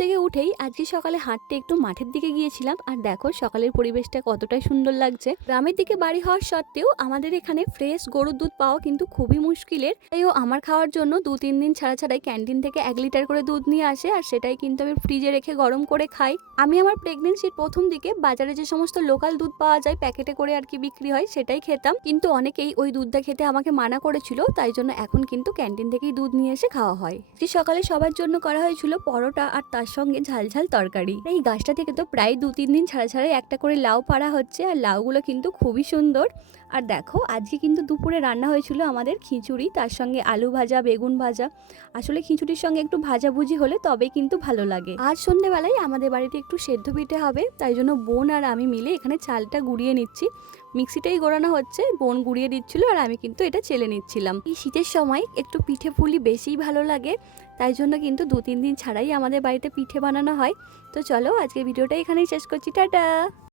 থেকে উঠেই আজকে সকালে হাঁটতে একটু মাঠের দিকে গিয়েছিলাম, আর দেখো সকালের পরিবেশটা কতটাই সুন্দর লাগছে। গ্রামের দিকে বাড়ি হওয়ার সত্ত্বেও আমাদের এখানে ফ্রেশ গরুর দুধ পাওয়া কিন্তু খুবই মুশকিলের। তাইও আমার খাওয়ার জন্য 2-3 দিন ছাড়া ছাড়াই ক্যান্টিন থেকে 1 লিটার করে দুধ নিয়ে আসে, আর সেটাই কিন্তু আমি ফ্রিজে রেখে গরম করে খাই। আমি আমার প্রেগনেন্সির প্রথম দিকে বাজারে যে সমস্ত লোকাল দুধ পাওয়া যায় প্যাকেটে করে আর কি বিক্রি হয় সেটাই খেতাম, কিন্তু অনেকেই ওই দুধটা খেতে আমাকে মানা করেছিল, তাই জন্য এখন কিন্তু ক্যান্টিন থেকেই দুধ নিয়ে এসে খাওয়া হয়। সকালে সবার জন্য করা হয়েছিল পরোটা আর তার সঙ্গে ঝাল ঝাল তরকারি। এই গাছটা থেকে তো প্রায় 2-3 দিন ছাড়া ছাড়াই একটা করে লাউ পাড়া হচ্ছে, আর লাউগুলো কিন্তু খুবই সুন্দর। আর দেখো আজকে কিন্তু দুপুরে রান্না হয়েছিল আমাদের খিচুড়ি, তার সঙ্গে আলু ভাজা, বেগুন ভাজা। আসলে খিচুড়ির সঙ্গে একটু ভাজাভুজি হলে তবে কিন্তু ভালো লাগে। আজ সন্ধ্যেবেলায় আমাদের বাড়িতে একটু সেদ্ধ পিঠে হবে, তাই জন্য বোন আর আমি মিলে এখানে চালটা গুঁড়িয়ে নিচ্ছি। মিক্সিটাই গোড়ানো হচ্ছে, বোন গুঁড়িয়ে দিচ্ছিল আর আমি কিন্তু এটা চেলে নিচ্ছিলাম। এই শীতের সময় একটু পিঠে পুলি বেশিই ভালো লাগে, তাই জন্য কিন্তু 2-3 দিন ছাড়াই আমাদের বাড়িতে পিঠে বানানো হয়। তো চলো আজকে ভিডিওটা এখানেই শেষ করছি, টাটা।